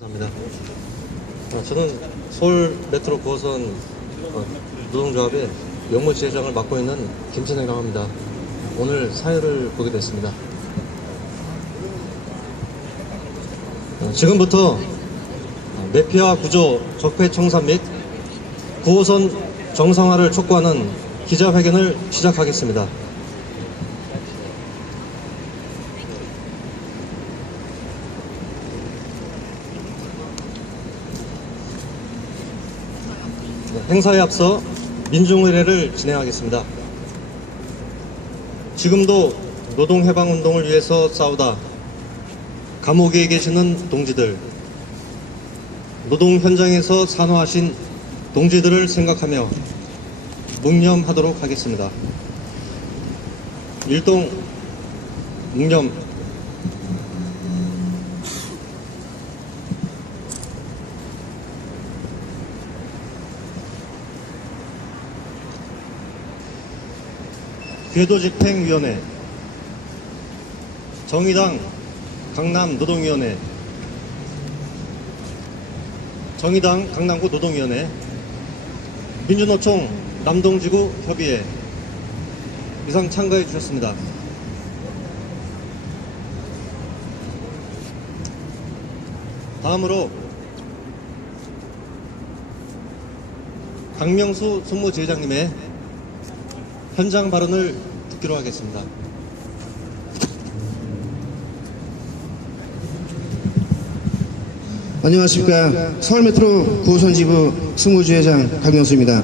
감사합니다. 저는 서울 메트로 9호선 노동조합의 영무 지회장을 맡고 있는 김진혜라고 합니다. 오늘 사회를 보게 됐습니다. 지금부터 매피아 구조 적폐 청산 및 9호선 정상화를 촉구하는 기자회견을 시작하겠습니다. 행사에 앞서 민중의례를 진행하겠습니다. 지금도 노동해방운동을 위해서 싸우다 감옥에 계시는 동지들, 노동 현장에서 산화하신 동지들을 생각하며 묵념하도록 하겠습니다. 일동 묵념. 궤도집행위원회, 정의당 강남노동위원회, 정의당 강남구 노동위원회, 민주노총 남동지구 협의회 이상 참가해 주셨습니다. 다음으로 강명수 총무지회장님의 현장 발언을 듣기로 하겠습니다. 안녕하십니까. 서울메트로 9호선 지부 승무지회장 강명수입니다.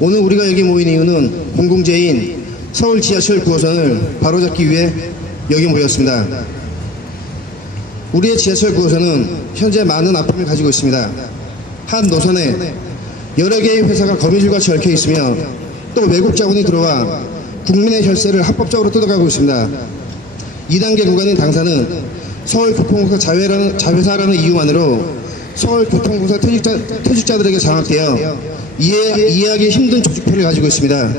오늘 우리가 여기 모인 이유는 공공재인 서울 지하철 9호선을 바로잡기 위해 여기 모였습니다. 우리의 지하철 9호선은 현재 많은 아픔을 가지고 있습니다. 한 노선에 여러 개의 회사가 거미줄같이 얽혀 있으며 또 외국 자본이 들어와 국민의 혈세를 합법적으로 뜯어가고 있습니다. 2단계 구간인 당사는 서울교통공사 자회사라는 이유만으로 서울교통공사 퇴직자들에게 장악되어 이해하기 힘든 조직표를 가지고 있습니다.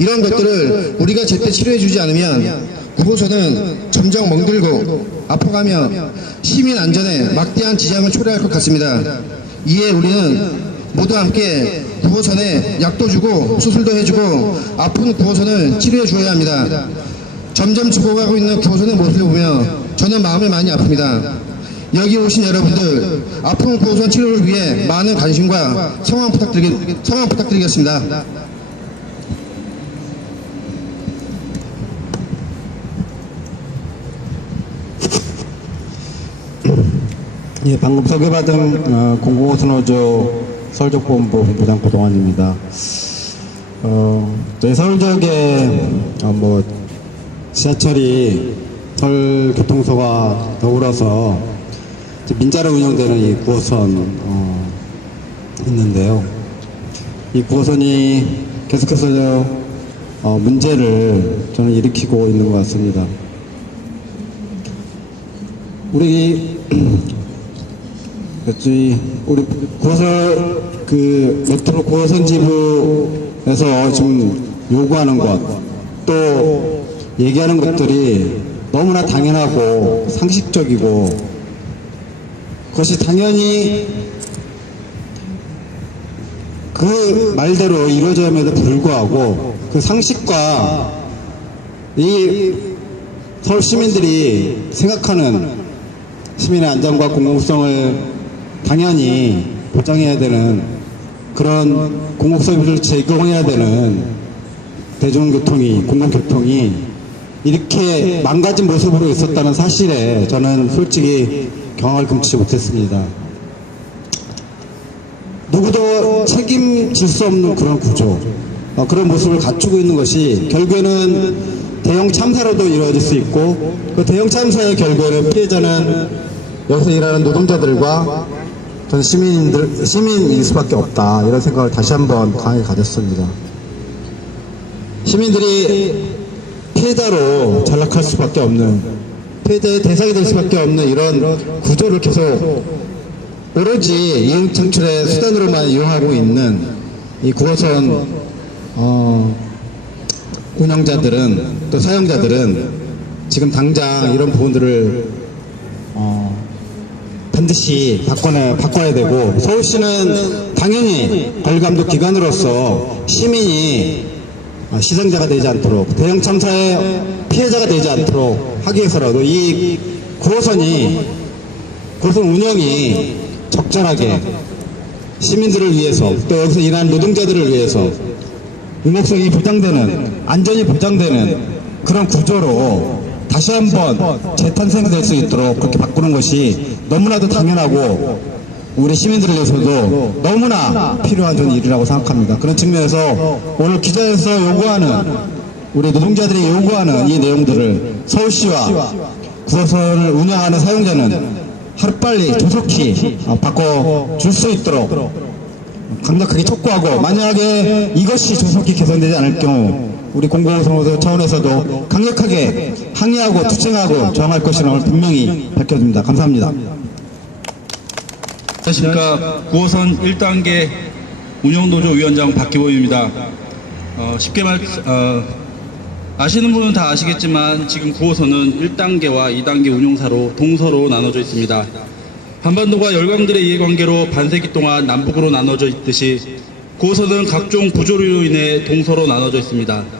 이런 것들을 우리가 제때 치료해주지 않으면 9호선은 점점 멍들고 아파가며 시민 안전에 막대한 지장을 초래할 것 같습니다. 이에 우리는 모두 함께 9호선에 약도 주고 수술도 해주고 아픈 9호선을 치료해 주어야 합니다. 점점 죽어가고 있는 9호선의 모습을 보며 저는 마음이 많이 아픕니다. 여기 오신 여러분들 아픈 9호선 치료를 위해 많은 관심과 성원 부탁드리겠습니다. 예, 방금 소개받은 공공호선노조 서울지역본부 본부장 고동환입니다. 저희 서울 지역에 지하철이 서울교통소가 더불어서 민자로 운영되는 이 9호선 있는데요. 이 9호선이 계속해서 문제를 저는 일으키고 있는 것 같습니다. 우리 9호선 메트로 9호선 지부에서 지금 요구하는 것, 또 얘기하는 것들이 너무나 당연하고 상식적이고 그것이 당연히 그 말대로 이루어짐에도 불구하고 그 상식과 이 서울 시민들이 생각하는 시민의 안전과 공공성을 당연히 보장해야 되는 그런 공공서비스를 제공해야 되는 대중교통이, 공공교통이 이렇게 망가진 모습으로 있었다는 사실에 저는 솔직히 경악을 금치 못했습니다. 누구도 책임질 수 없는 그런 구조, 그런 모습을 갖추고 있는 것이 결국에는 대형 참사로도 이루어질 수 있고, 그 대형 참사의 결과는 피해자는 여기서 일하는 노동자들과 전 시민일 수밖에 없다, 이런 생각을 다시 한번 강하게 가졌습니다. 시민들이 피해자로 전락할 수밖에 없는, 피해자의 대상이 될 수밖에 없는 이런 구조를 계속 오로지 이익 창출의 수단으로만 이용하고 있는 이 9호선 운영자들은, 또 사용자들은 지금 당장 이런 부분들을 반드시 바꿔야 되고, 서울시는 당연히 관리감독 기관으로서 시민이 시생자가 되지 않도록, 대형 참사의 피해자가 되지 않도록 하기 위해서라도 이 9호선 운영이 적절하게 시민들을 위해서, 또 여기서 일하는 노동자들을 위해서 유목성이 보장되는, 안전이 보장되는 그런 구조로 다시 한번 재탄생될 수 있도록 그렇게 바꾸는 것이 너무나도 당연하고 우리 시민들을 위해서도 너무나 필요한 저는 일이라고 생각합니다. 그런 측면에서 오늘 기자회에서 요구하는, 우리 노동자들이 요구하는 이 내용들을 서울시와 9호선을 운영하는 사용자는 하루빨리 조속히 바꿔줄 수 있도록 강력하게 촉구하고, 만약에 이것이 조속히 개선되지 않을 경우 우리 공공성호 차원에서도 강력하게 항의하고 투쟁하고 저항할 것이라는 걸 분명히 밝혀줍니다. 감사합니다. 안녕하십니까. 9호선 1단계 운영노조 위원장 박기범입니다. 아시는 분은 다 아시겠지만 지금 9호선은 1단계와 2단계 운용사로 동서로 나눠져 있습니다. 한반도가 열강들의 이해관계로 반세기 동안 남북으로 나눠져 있듯이 9호선은 각종 구조로 인해 동서로 나눠져 있습니다.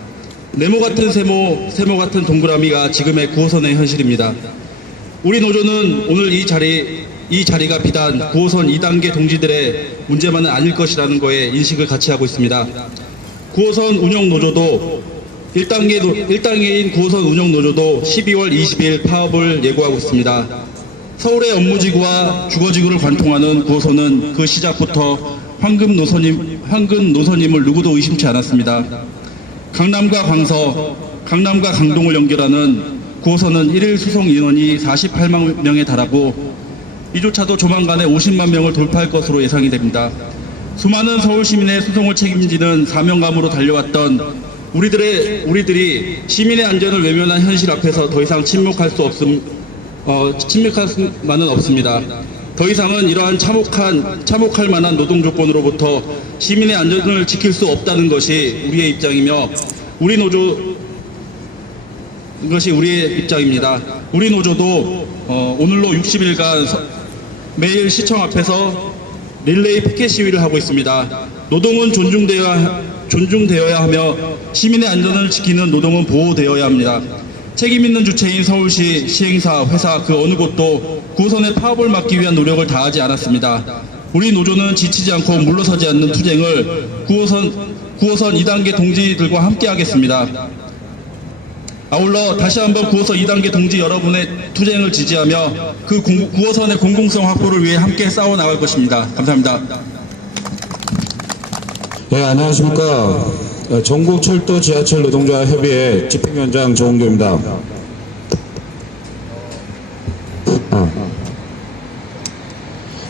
네모 같은 세모 같은 동그라미가 지금의 9호선의 현실입니다. 우리 노조는 오늘 이 자리가 비단 9호선 2단계 동지들의 문제만은 아닐 것이라는 거에 인식을 같이 하고 있습니다. 9호선 운영노조도 1단계인 9호선 운영노조도 12월 20일 파업을 예고하고 있습니다. 서울의 업무지구와 주거지구를 관통하는 9호선은 그 시작부터 황금 노선임을 누구도 의심치 않았습니다. 강남과 강동을 연결하는 9호선은 1일 수송 인원이 48만 명에 달하고 이조차도 조만간에 50만 명을 돌파할 것으로 예상이 됩니다. 수많은 서울 시민의 수송을 책임지는 사명감으로 달려왔던 우리들이 시민의 안전을 외면한 현실 앞에서 더 이상 침묵할 수만은 없습니다. 더 이상은 이러한 참혹할 만한 노동 조건으로부터 시민의 안전을 지킬 수 없다는 것이 우리의 입장이며 우리의 입장입니다. 우리 노조도 오늘로 60일간 매일 시청 앞에서 릴레이 피켓 시위를 하고 있습니다. 노동은 존중되어야 하며 시민의 안전을 지키는 노동은 보호되어야 합니다. 책임 있는 주체인 서울시, 시행사, 회사 그 어느 곳도 9호선의 파업을 막기 위한 노력을 다하지 않았습니다. 우리 노조는 지치지 않고 물러서지 않는 투쟁을 9호선 2단계 동지들과 함께 하겠습니다. 아울러 다시 한번 9호선 2단계 동지 여러분의 투쟁을 지지하며 그 9호선의 공공성 확보를 위해 함께 싸워나갈 것입니다. 감사합니다. 네, 안녕하십니까. 전국철도 지하철 노동자 협의회 집행위원장 조홍교입니다.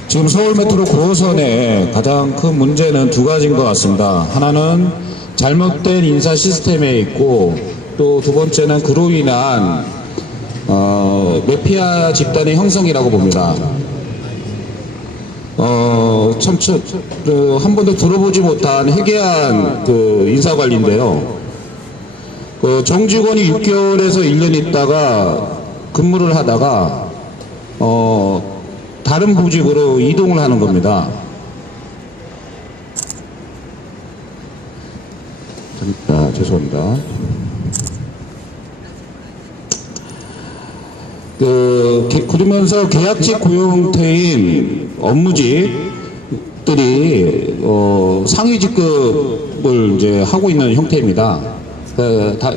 지금 서울 메트로 9호선의 가장 큰 문제는 두 가지인 것 같습니다. 하나는 잘못된 인사 시스템에 있고, 또 두 번째는 그로 인한 마피아 집단의 형성이라고 봅니다. 한 번도 들어보지 못한 해괴한 인사관리인데요. 정직원이 6개월에서 1년 있다가 근무를 하다가 다른 부직으로 이동을 하는 겁니다. 죄송합니다. 그러면서 계약직 고용태인 업무직들이 상위 직급을 이제 하고 있는 형태입니다.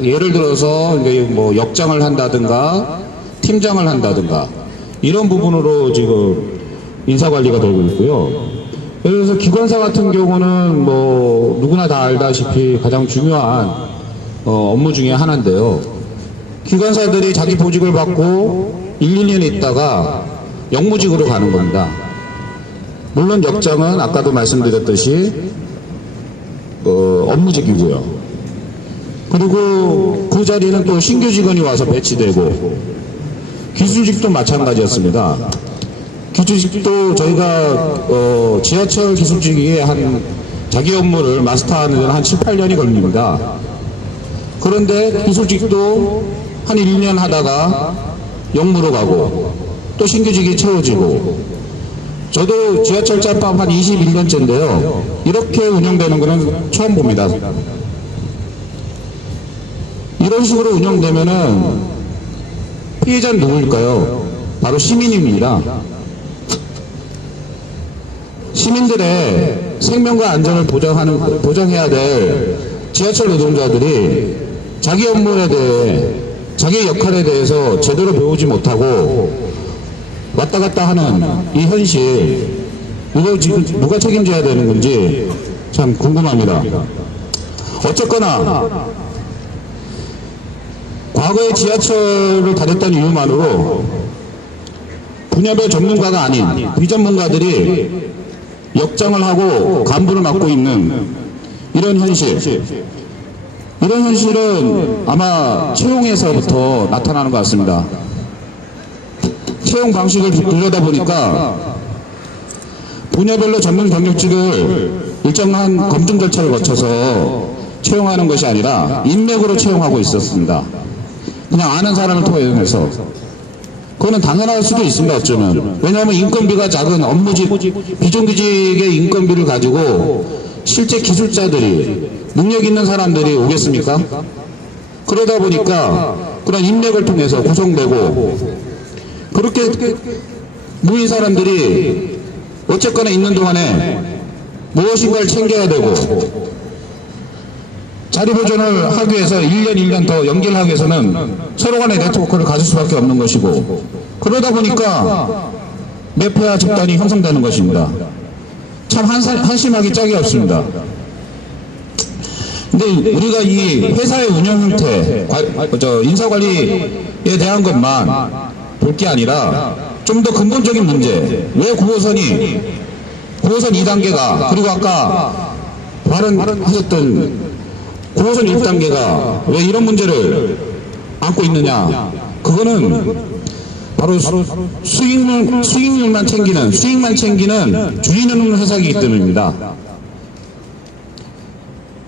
예를 들어서 이제 뭐 역장을 한다든가 팀장을 한다든가 이런 부분으로 지금 인사관리가 되고 있고요. 그래서 기관사 같은 경우는 뭐 누구나 다 알다시피 가장 중요한 업무 중에 하나인데요. 기관사들이 자기 보직을 받고 1, 2년 있다가 영무직으로 가는 겁니다. 물론 역장은 아까도 말씀드렸듯이 업무직이고요. 그리고 그 자리는 또 신규 직원이 와서 배치되고, 기술직도 마찬가지였습니다. 기술직도 저희가 지하철 기술직이 자기 업무를 마스터하는 데는 한 7, 8년이 걸립니다. 그런데 기술직도 한 1, 2년 하다가 영무로 가고, 또 신규직이 채워지고, 저도 지하철 짬밥 한 21년째인데요. 이렇게 운영되는 거는 처음 봅니다. 이런 식으로 운영되면은 피해자는 누구일까요? 바로 시민입니다. 시민들의 생명과 안전을 보장해야 될 지하철 노동자들이 자기 업무에 대해, 자기 역할에 대해서 제대로 배우지 못하고 왔다 갔다 하는 이 현실, 이거 지금 누가 책임져야 되는 건지 참 궁금합니다. 어쨌거나 과거에 지하철을 다녔던 이유만으로 분야별 전문가가 아닌 비전문가들이 역장을 하고 간부를 맡고 있는 이런 현실, 이런 현실은 아마 채용에서부터 나타나는 것 같습니다. 채용 방식을 들여다보니까 분야별로 전문 경력직을 일정한 검증 절차를 거쳐서 채용하는 것이 아니라 인맥으로 채용하고 있었습니다. 그냥 아는 사람을 통해서. 그거는 당연할 수도 있습니다, 어쩌면. 왜냐하면 인건비가 작은 업무직, 비정규직의 인건비를 가지고 실제 기술자들이, 능력 있는 사람들이 오겠습니까? 그러다 보니까 그런 인맥을 통해서 구성되고, 그렇게 모인 사람들이 어쨌거나 있는 동안에 무엇인가를 챙겨야 되고, 자리 보존을 하기 위해서 1년 더 연기를 하기 위해서는 서로 간의 네트워크를 가질 수밖에 없는 것이고, 그러다 보니까 매폐와 집단이 형성되는 것입니다. 참 한심하기 짝이 없습니다. 근데 우리가 이 회사의 운영 형태, 인사관리에 대한 것만 볼 게 아니라 좀 더 근본적인 문제, 왜 9호선 2단계가, 그리고 아까 발언하셨던 9호선 1단계가 왜 이런 문제를 안고 있느냐, 그거는 바로 수익만 챙기는 주인 없는 회사이기 때문입니다.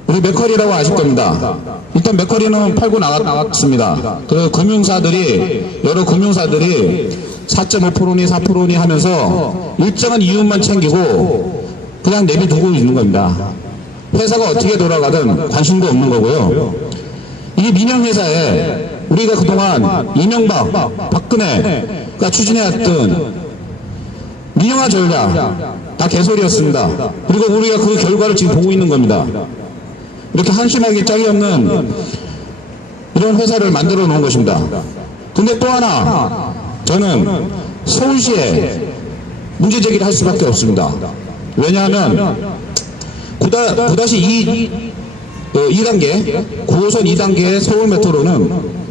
우리 맥커리라고 아실 겁니다. 일단 맥커리는 팔고 나갔습니다. 그리고 여러 금융사들이 4.5%니 4%니 하면서 일정한 이윤만 챙기고 그냥 내비두고 있는 겁니다. 회사가 어떻게 돌아가든 관심도 없는 거고요. 이게 민영회사에 우리가 그동안 이명박, 박근혜가 추진해왔던 민영화 전략 다 개소리였습니다. 그리고 우리가 그 결과를 지금 보고 있는 겁니다. 이렇게 한심하게 짝이 없는 이런 회사를 만들어 놓은 것입니다. 근데 또 하나, 저는 서울시에 문제 제기를 할 수밖에 없습니다. 왜냐하면 2단계, 9호선 2단계의 서울 메트로는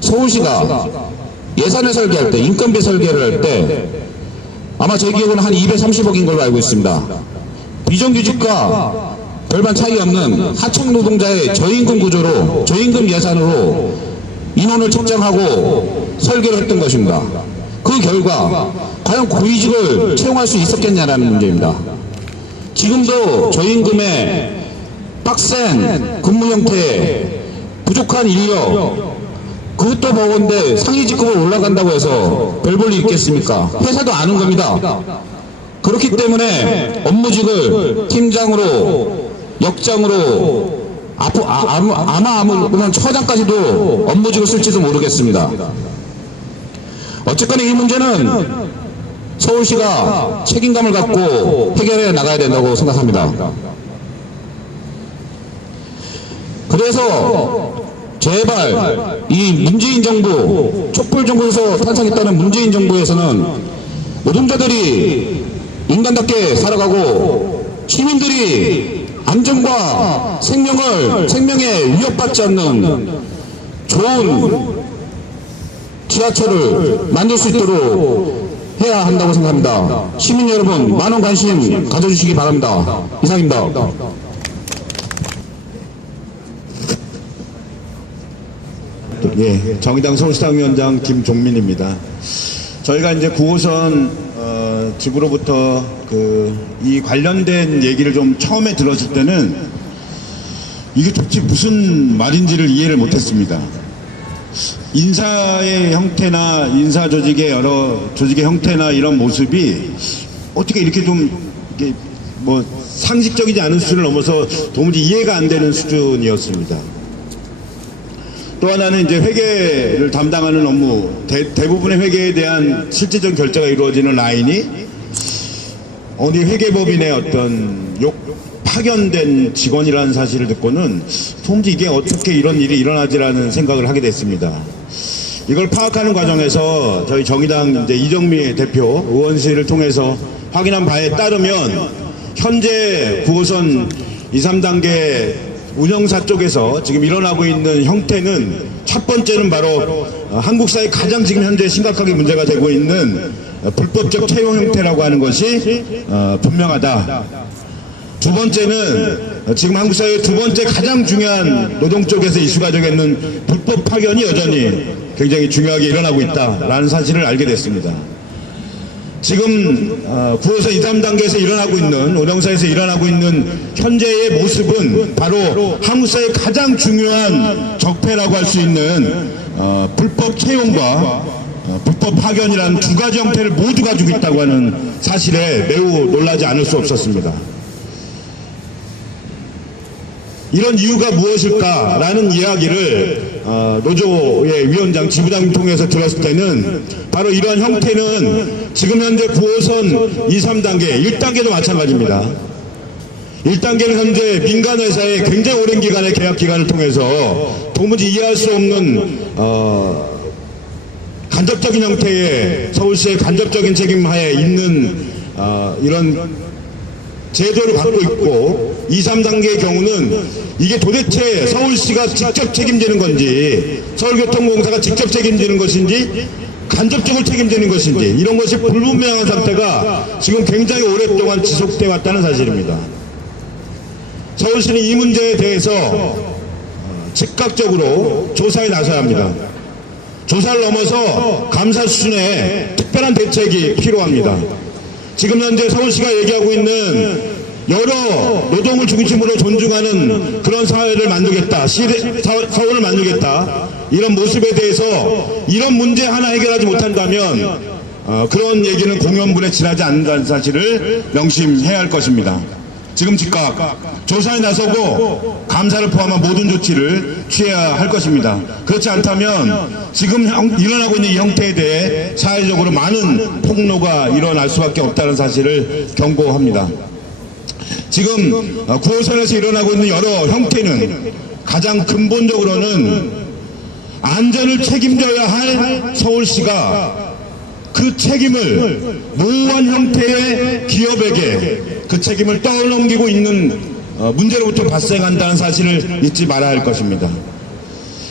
서울시가 예산을 설계할 때, 인건비 설계를 할 때 아마 제 기억으로는 한 230억인 걸로 알고 있습니다. 비정규직과 별반 차이 없는 하청 노동자의 저임금 구조로, 저임금 예산으로 인원을 책정하고 설계를 했던 것입니다. 그 결과 과연 고위직을 채용할 수 있었겠냐라는 문제입니다. 지금도 저임금의 빡센 근무 형태에 부족한 인력, 그것도 보건데 상위 직급을 올라간다고 해서 별 볼 일 있겠습니까? 회사도 아는 겁니다. 그렇기 때문에 업무직을 팀장으로, 역장으로, 아마 처장까지도 업무직을 쓸지도 모르겠습니다. 어쨌거나 이 문제는 서울시가 책임감을 갖고 해결해 나가야 된다고 생각합니다. 그래서 제발 이 문재인 정부, 촛불 정부에서 탄생했다는 문재인 정부에서는 노동자들이 인간답게 살아가고 시민들이 안전과 생명에 위협받지 않는 좋은 지하철을 만들 수 있도록 해야 한다고 생각합니다. 시민 여러분, 많은 관심 가져주시기 바랍니다. 이상입니다. 예, 정의당 서울시당위원장 김종민입니다. 저희가 이제 9호선 집으로부터 이 관련된 얘기를 좀 처음에 들었을 때는 이게 도대체 무슨 말인지를 이해를 못했습니다. 인사의 형태나 인사 조직의 여러 조직의 형태나 이런 모습이 어떻게 이렇게 좀 이게 뭐 상식적이지 않은 수준을 넘어서 도무지 이해가 안 되는 수준이었습니다. 또 하나는 이제 회계를 담당하는 업무, 대부분의 회계에 대한 실질적 결제가 이루어지는 라인이 어디 회계법인의 어떤 파견된 직원이라는 사실을 듣고는 도무지 이게 어떻게 이런 일이 일어나지라는 생각을 하게 됐습니다. 이걸 파악하는 과정에서 저희 정의당 이제 이정미 대표 의원실을 통해서 확인한 바에 따르면 현재 9호선 2, 3단계 운영사 쪽에서 지금 일어나고 있는 형태는 첫 번째는 바로 한국 사회 가장 지금 현재 심각하게 문제가 되고 있는 불법적 채용 형태라고 하는 것이 분명하다. 두 번째는 지금 한국 사회의 두 번째 가장 중요한 노동 쪽에서 이슈가 되겠는 불법 파견이 여전히 굉장히 중요하게 일어나고 있다라는 사실을 알게 됐습니다. 지금 9호선 2, 3단계에서 일어나고 있는 운영사에서 일어나고 있는 현재의 모습은 바로 한국 사회의 가장 중요한 적폐라고 할 수 있는 불법 채용과 불법 파견이라는 두 가지 형태를 모두 가지고 있다고 하는 사실에 매우 놀라지 않을 수 없었습니다. 이런 이유가 무엇일까라는 이야기를 노조의 위원장, 지부장님 통해서 들었을 때는 바로 이러한 형태는 지금 현재 9호선 2, 3단계, 1단계도 마찬가지입니다. 1단계는 현재 민간회사의 굉장히 오랜 기간의 계약 기간을 통해서 도무지 이해할 수 없는 간접적인 형태의 서울시의 간접적인 책임하에 있는 이런 제도를 갖고 있고 2, 3단계의 경우는 이게 도대체 서울시가 직접 책임지는 건지 서울교통공사가 직접 책임지는 것인지 간접적으로 책임지는 것인지 이런 것이 불분명한 상태가 지금 굉장히 오랫동안 지속되어 왔다는 사실입니다. 서울시는 이 문제에 대해서 즉각적으로 조사에 나서야 합니다. 조사를 넘어서 감사 수준의 특별한 대책이 필요합니다. 지금 현재 서울시가 얘기하고 있는 여러 노동을 중심으로 존중하는 그런 사회를 만들겠다, 서울을 만들겠다, 이런 모습에 대해서 이런 문제 하나 해결하지 못한다면 그런 얘기는 공연분에 지나지 않는다는 사실을 명심해야 할 것입니다. 지금 즉각 조사에 나서고 감사를 포함한 모든 조치를 취해야 할 것입니다. 그렇지 않다면 지금 일어나고 있는 이 형태에 대해 사회적으로 많은 폭로가 일어날 수밖에 없다는 사실을 경고합니다. 지금 9호선에서 일어나고 있는 여러 형태는 가장 근본적으로는 안전을 책임져야 할 서울시가 그 책임을 모호한 형태의 기업에게 그 책임을 떠넘기고 있는 문제로부터 발생한다는 사실을 잊지 말아야 할 것입니다.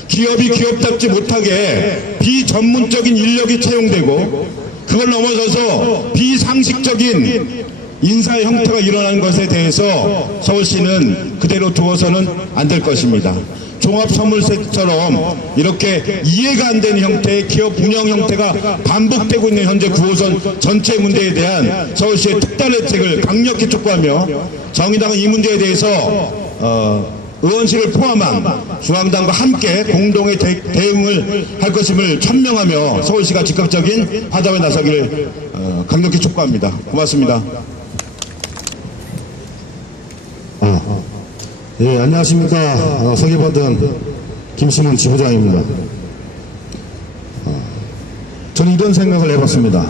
기업이 기업답지 못하게 비전문적인 인력이 채용되고 그걸 넘어서서 비상식적인 인사의 형태가 일어나는 것에 대해서 서울시는 그대로 두어서는 안 될 것입니다. 종합선물세처럼 이렇게 이해가 안 되는 형태의 기업 운영 형태가 반복되고 있는 현재 9호선 전체 문제에 대한 서울시의 특단 대책을 강력히 촉구하며 정의당은 이 문제에 대해서 의원실을 포함한 중앙당과 함께 공동의 대응을 할 것임을 천명하며 서울시가 즉각적인 화답에 나서기를 강력히 촉구합니다. 고맙습니다. 예, 안녕하십니까. 소개받은 김신훈 지부장입니다. 저는 이런 생각을 해봤습니다.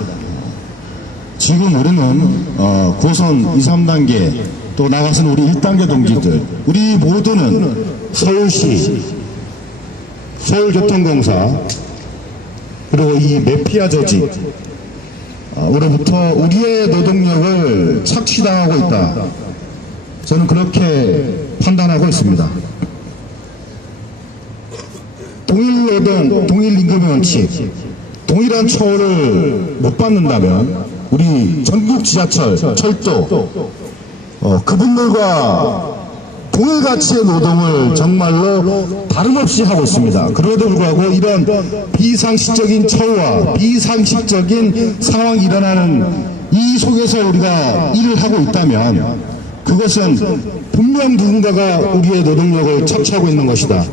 지금 우리는 9호선 2, 3단계 또 나가서는 우리 1단계 동지들 우리 모두는 서울시, 서울교통공사 그리고 이 매피아 조직 으로부터 우리의 노동력을 착취당하고 있다. 저는 그렇게 판단하고 있습니다. 동일노동, 동일임금의 원칙, 동일한 처우를 못 받는다면 우리 전국 지하철, 철도 그분들과 동일 가치의 노동을 정말로 다름없이 하고 있습니다. 그럼에도 불구하고 이런 비상식적인 처우와 비상식적인 상황이 일어나는 이 속에서 우리가 일을 하고 있다면 그것은 분명 누군가가 우리의 노동력을 착취하고 있는 것이다.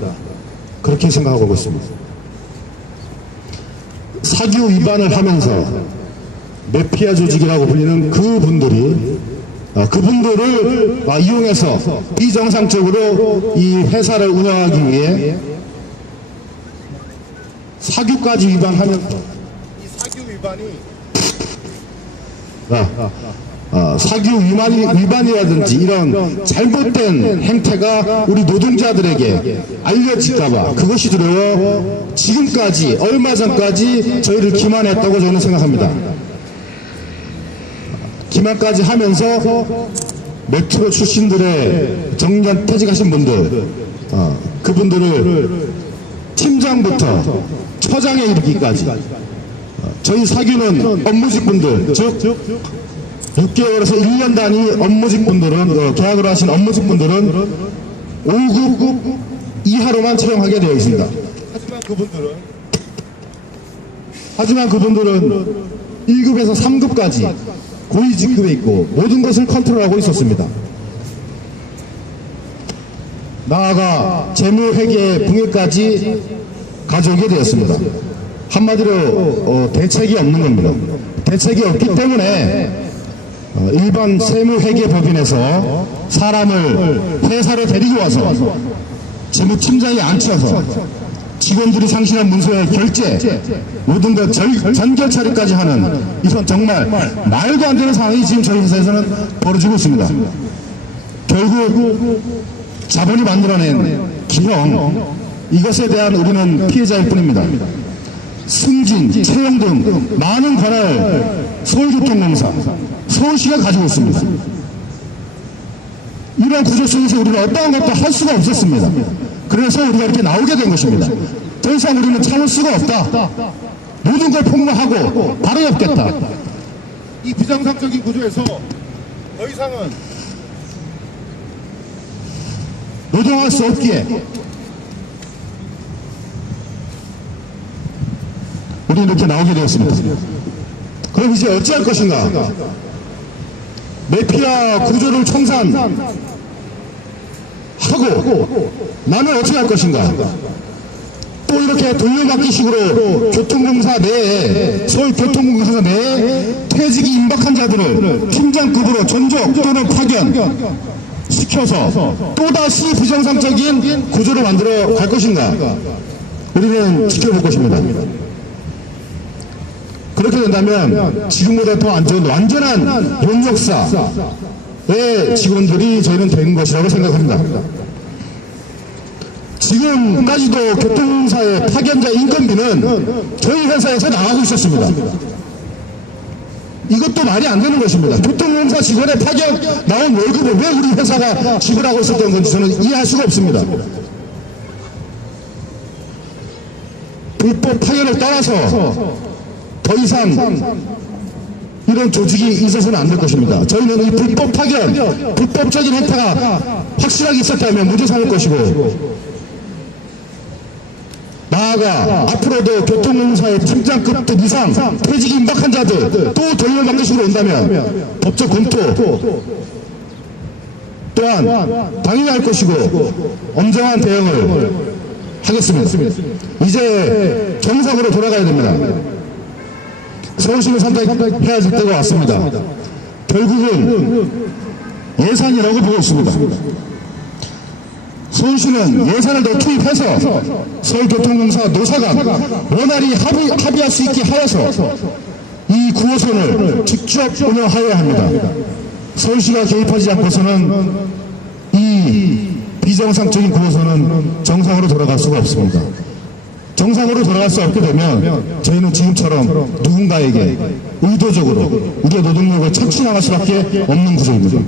그렇게 생각하고 있습니다. 사규 위반을 하면서 마피아 조직이라고 불리는 그분들을 이용해서 비정상적으로 이 회사를 운영하기 위해 사규까지 위반하면서 이 사규 위반이라든지 이런 잘못된 행태가 우리 노동자들에게 알려질까봐 그것이 두려워 지금까지 얼마 전까지 저희를 기만했다고 저는 생각합니다. 기만까지 하면서 메트로 출신들의 정년 퇴직하신 분들 그분들을 팀장부터 처장에 이르기까지 저희 사규는 업무직분들 즉 6개월에서 1년 단위 업무직분들은 계약을 하신 업무직분들은 5급 이하로만 채용하게 되어 있습니다. 하지만 그분들은 1급에서 3급까지 고위 직급에 있고 모든 것을 컨트롤하고 있었습니다. 나아가 재무회계 붕괴까지 가져오게 되었습니다. 한마디로 대책이 없는 겁니다. 대책이 없기 때문에 일반 세무회계법인에서 사람을 회사로 데리고 와서 재무팀장이 앉혀서 직원들이 상신한 문서의 결제 모든 것 전결 처리까지 하는 이건 정말 말도 안 되는 상황이 지금 저희 회사에서는 벌어지고 있습니다. 결국 자본이 만들어낸 기형 이것에 대한 우리는 피해자일 뿐입니다. 승진, 채용 등 많은 권한을 서울교통공사, 서울시가 가지고 있습니다. 이런 구조 속에서 우리는 어떠한 것도 할 수가 없었습니다. 그래서 우리가 이렇게 나오게 된 것입니다. 더 이상 우리는 참을 수가 없다. 모든 걸 폭로하고 바로 없겠다. 이 비정상적인 구조에서 더 이상은 노동할 수 없기에 우리는 이렇게 나오게 되었습니다. 그럼 이제 어찌할 것인가? 마피아 구조를 청산하고 나는 어떻게 할 것인가? 또 이렇게 돌려막기식으로 교통공사 내에 서울교통공사 내에 퇴직이 임박한 자들을 팀장급으로 전족 또는 파견 시켜서 또다시 부정상적인 구조를 만들어 갈 것인가? 우리는 지켜볼 것입니다. 그렇게 된다면 지금보다 더 안 좋은 완전한 용역사의 직원들이 저희는 된 것이라고 생각합니다. 지금까지도 교통사의 파견자 인건비는 저희 회사에서 나가고 있었습니다. 이것도 말이 안 되는 것입니다. 교통공사 직원의 파견 나온 월급을 왜 우리 회사가 지불하고 있었던 건지 저는 이해할 수가 없습니다. 불법 파견을 따라서 더 이상 이런 조직이 있어서는 안 될 것입니다. 저희는 이 불법 파견, 불법적인 행태가 확실하게 있었다면 무죄 삼을 것이고 나아가 앞으로도 교통공사의 팀장급 등 이상 퇴직이 임박한 자들 또 돌려막기 식으로 온다면 법적 검토 또한 당연히 할 것이고 엄정한 대응을 하겠습니다. 이제 정상으로 돌아가야 됩니다. 서울시를 선택해야 될 때가 왔습니다. 결국은 예산이라고 보고 있습니다. 서울시는 예산을 더 투입해서 서울교통공사 노사간 원활히 합의할 수 있게 하여서 이 9호선을 직접 운영하여야 합니다. 서울시가 개입하지 않고서는 이 비정상적인 9호선은 정상으로 돌아갈 수가 없습니다. 정상으로 돌아갈 수 없게 되면 저희는 지금처럼 누군가에게 의도적으로 우리의 노동력을 착취당할 수밖에 없는 구조입니다.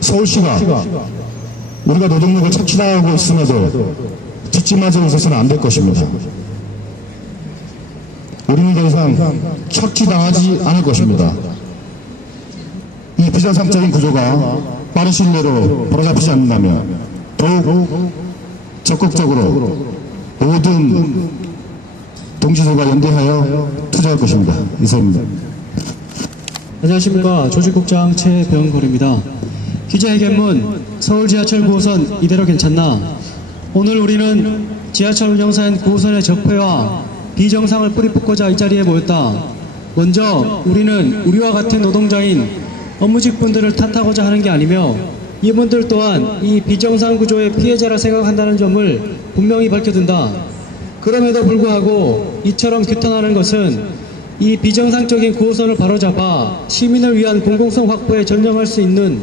서울시가 우리가 노동력을 착취당하고 있음에도 뒷짐마저 있어서는 안 될 것입니다. 우리는 더 이상 착취당하지 않을 것입니다. 이 비정상적인 구조가 빠른 시일 내로 바로잡히지 않는다면 더욱 적극적으로 모든 동지들과 연대하여 투자할 것입니다. 이상입니다. 안녕하십니까. 조직국장 최병걸입니다. 기자회견문 서울 지하철 9호선 이대로 괜찮나? 오늘 우리는 지하철 운영사인 9호선의 적폐와 비정상을 뿌리 뽑고자 이 자리에 모였다. 먼저 우리는 우리와 같은 노동자인 업무직 분들을 탓하고자 하는 게 아니며 이분들 또한 이 비정상 구조의 피해자라 생각한다는 점을 분명히 밝혀둔다. 그럼에도 불구하고 이처럼 규탄하는 것은 이 비정상적인 구호선을 바로잡아 시민을 위한 공공성 확보에 전념할 수 있는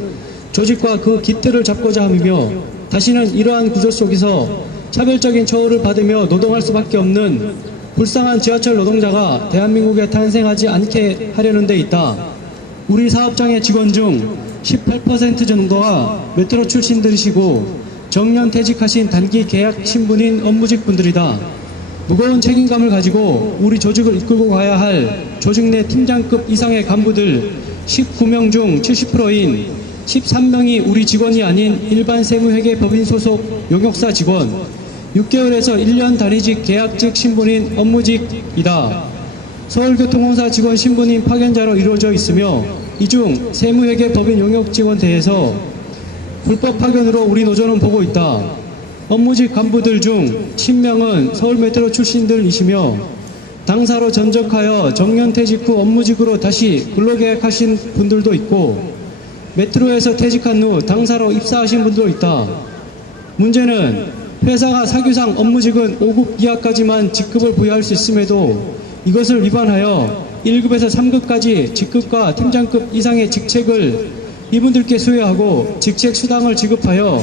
조직과 그 깃들을 잡고자 함이며 다시는 이러한 구조 속에서 차별적인 처우를 받으며 노동할 수밖에 없는 불쌍한 지하철 노동자가 대한민국에 탄생하지 않게 하려는 데 있다. 우리 사업장의 직원 중 18% 정도가 메트로 출신들이시고 정년 퇴직하신 단기 계약 신분인 업무직 분들이다. 무거운 책임감을 가지고 우리 조직을 이끌고 가야 할 조직 내 팀장급 이상의 간부들 19명 중 70%인 13명이 우리 직원이 아닌 일반 세무회계 법인 소속 용역사 직원, 6개월에서 1년 단위직 계약직 신분인 업무직이다. 서울교통공사 직원 신분인 파견자로 이루어져 있으며 이 중 세무회계 법인 용역 직원 대해서 불법 파견으로 우리 노조는 보고 있다. 업무직 간부들 중 10명은 서울메트로 출신들이시며 당사로 전적하여 정년퇴직 후 업무직으로 다시 근로계약하신 분들도 있고 메트로에서 퇴직한 후 당사로 입사하신 분도 있다. 문제는 회사가 사규상 업무직은 5급 이하까지만 직급을 부여할 수 있음에도 이것을 위반하여 1급에서 3급까지 직급과 팀장급 이상의 직책을 이분들께 수여하고 직책 수당을 지급하여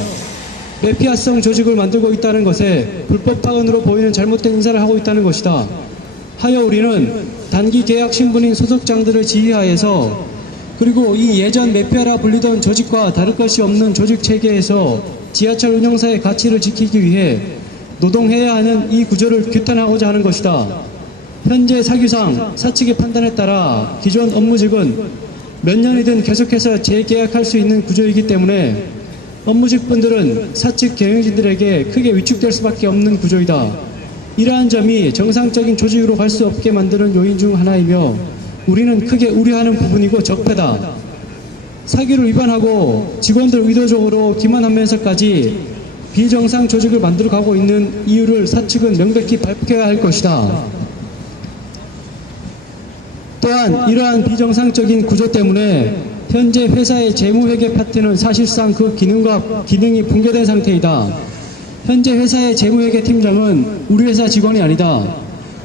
매피아성 조직을 만들고 있다는 것에 불법 파견으로 보이는 잘못된 인사를 하고 있다는 것이다. 하여 우리는 단기 계약 신분인 소속장들을 지휘하여서 그리고 이 예전 매피아라 불리던 조직과 다를 것이 없는 조직 체계에서 지하철 운영사의 가치를 지키기 위해 노동해야 하는 이 구조를 규탄하고자 하는 것이다. 현재 사규상 사측의 판단에 따라 기존 업무직은 몇 년이든 계속해서 재계약할 수 있는 구조이기 때문에 업무직분들은 사측 경영진들에게 크게 위축될 수밖에 없는 구조이다. 이러한 점이 정상적인 조직으로 갈 수 없게 만드는 요인 중 하나이며 우리는 크게 우려하는 부분이고 적폐다. 사규를 위반하고 직원들 의도적으로 기만하면서까지 비정상 조직을 만들어 가고 있는 이유를 사측은 명백히 밝혀야 할 것이다. 또한 이러한 비정상적인 구조 때문에 현재 회사의 재무회계 파트는 사실상 그 기능이 붕괴된 상태이다. 현재 회사의 재무회계 팀장은 우리 회사 직원이 아니다.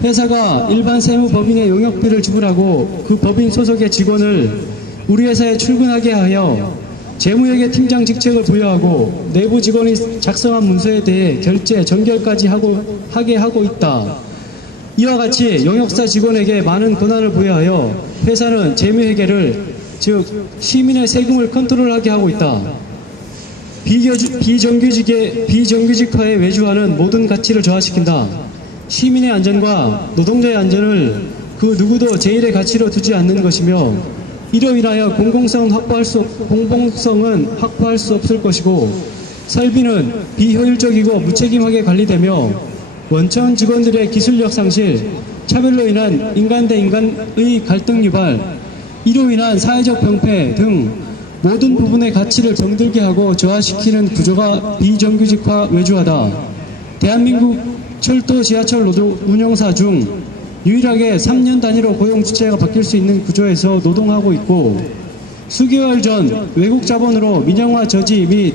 회사가 일반 세무법인의 용역비를 지불하고 그 법인 소속의 직원을 우리 회사에 출근하게 하여 재무회계 팀장 직책을 부여하고 내부 직원이 작성한 문서에 대해 결제, 전결까지 하게 하고 있다. 이와 같이 용역사 직원에게 많은 권한을 부여하여 회사는 재무회계를 즉 시민의 세금을 컨트롤하게 하고 있다. 비정규직화의 외주화는 모든 가치를 저하시킨다. 시민의 안전과 노동자의 안전을 그 누구도 제1의 가치로 두지 않는 것이며 이로 인하여 공공성은 확보할 수 없을 것이고 설비는 비효율적이고 무책임하게 관리되며 원천 직원들의 기술력 상실, 차별로 인한 인간 대 인간의 갈등 유발, 이로 인한 사회적 병폐 등 모든 부분의 가치를 병들게 하고 저하시키는 구조가 비정규직화 외주화다. 대한민국 철도 지하철 노동 운영사 중 유일하게 3년 단위로 고용 주체가 바뀔 수 있는 구조에서 노동하고 있고 수개월 전 외국 자본으로 민영화 저지 및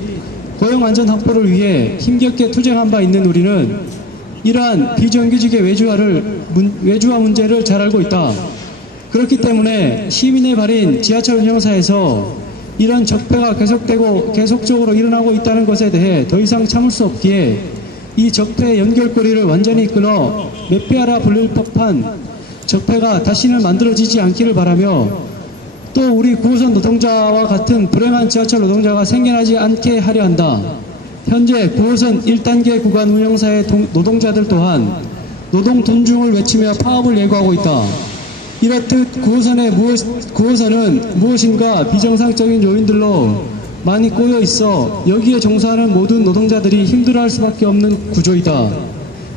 고용 안전 확보를 위해 힘겹게 투쟁한 바 있는 우리는 이러한 비정규직의 외주화 문제를 잘 알고 있다. 그렇기 때문에 시민의 발인 지하철 운영사에서 이런 적폐가 계속적으로 일어나고 있다는 것에 대해 더 이상 참을 수 없기에 이 적폐의 연결고리를 완전히 끊어 매피아라 불릴 법한 적폐가 다시는 만들어지지 않기를 바라며 또 우리 9호선 노동자와 같은 불행한 지하철 노동자가 생겨나지 않게 하려 한다. 현재 9호선 1단계 구간 운영사의 노동자들 또한 노동 존중을 외치며 파업을 예고하고 있다. 이렇듯 9호선은 무엇인가 비정상적인 요인들로 많이 꼬여 있어 여기에 종사하는 모든 노동자들이 힘들어할 수밖에 없는 구조이다.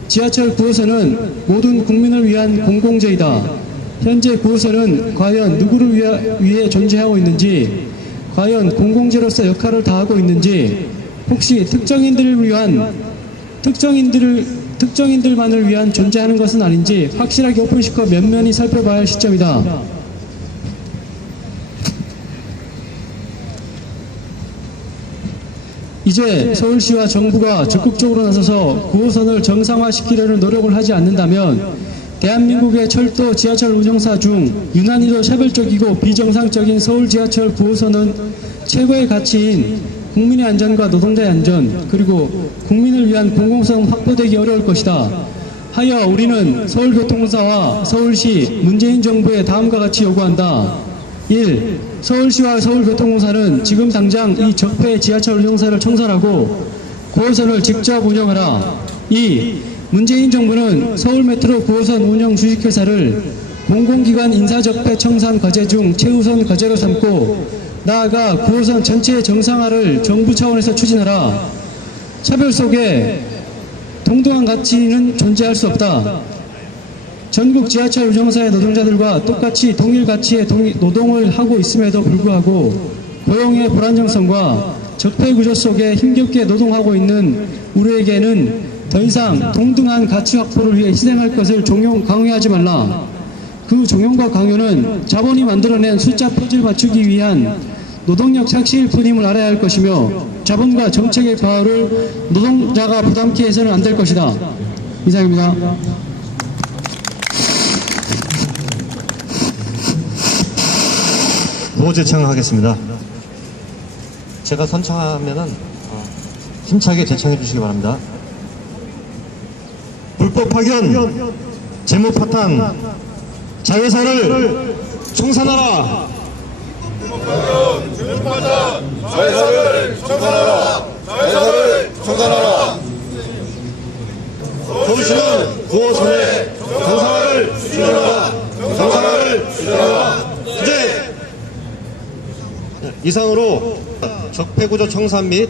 지하철 9호선은 모든 국민을 위한 공공재이다. 현재 9호선은 과연 누구를 위해 존재하고 있는지, 과연 공공재로서 역할을 다하고 있는지, 혹시 특정인들을 특정인들만을 위한 존재하는 것은 아닌지 확실하게 오픈시켜 면면히 살펴봐야 할 시점이다. 이제 서울시와 정부가 적극적으로 나서서 9호선을 정상화시키려는 노력을 하지 않는다면 대한민국의 철도 지하철 운영사 중 유난히도 차별적이고 비정상적인 서울 지하철 9호선은 최고의 가치인 국민의 안전과 노동자의 안전 그리고 국민을 위한 공공성 확보되기 어려울 것이다. 하여 우리는 서울교통공사와 서울시 문재인 정부에 다음과 같이 요구한다. 1. 서울시와 서울교통공사는 지금 당장 이 적폐 지하철 운영사를 청산하고 9호선을 직접 운영하라. 2. 문재인 정부는 서울메트로 9호선 운영 주식회사를 공공기관 인사적폐 청산 과제 중 최우선 과제로 삼고 나아가 9호선 전체 정상화를 정부 차원에서 추진하라. 차별 속에 동등한 가치는 존재할 수 없다. 전국 지하철 운영사의 노동자들과 똑같이 동일 가치의 노동을 하고 있음에도 불구하고 고용의 불안정성과 적폐 구조 속에 힘겹게 노동하고 있는 우리에게는 더 이상 동등한 가치 확보를 위해 희생할 것을 강요하지 말라. 그 종용과 강요는 자본이 만들어낸 숫자 퍼즐 맞추기 위한 노동력 착취일 뿐임을 알아야 할 것이며 자본과 정책의 과오를 노동자가 부담케 해서는 안 될 것이다. 이상입니다. 구호 제청하겠습니다. 제가 선창하면은 힘차게 제청해 주시기 바랍니다. 불법 파견, 재무 파탄, 자회사를 청산하라. 서울시는 9호선의 정상화를 추진하라. 이제 이상으로 적폐구조 청산 및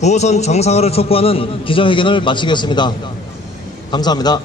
9호선 정상화를 촉구하는 기자회견을 마치겠습니다. 감사합니다.